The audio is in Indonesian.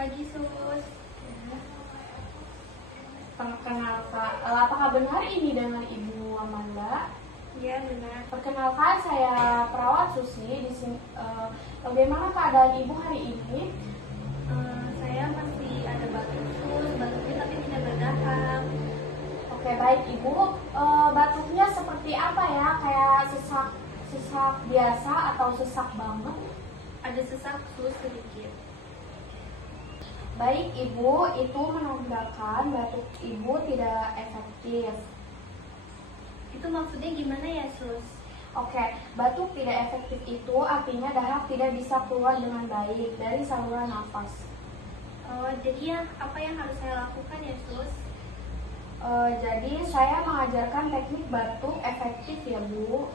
pagi, Sus. Perkenalkan, apakah benar ini dengan Ibu Amanda? Iya, benar. Perkenalkan, saya perawat Susi. Bagaimana keadaan Ibu hari ini? Saya masih ada batuk, Sus. Batuknya tapi tidak berdahak. Oke, baik Ibu. Batuknya seperti apa ya? Kayak sesak biasa atau sesak banget? Ada sesak, Sus, sedikit. Baik Ibu, itu menandakan batuk Ibu tidak efektif. Itu maksudnya gimana ya, Sus? Oke, batuk tidak efektif itu artinya dahak tidak bisa keluar dengan baik dari saluran nafas. Jadi apa yang harus saya lakukan ya, Sus? Jadi saya mengajarkan teknik batuk efektif ya Bu.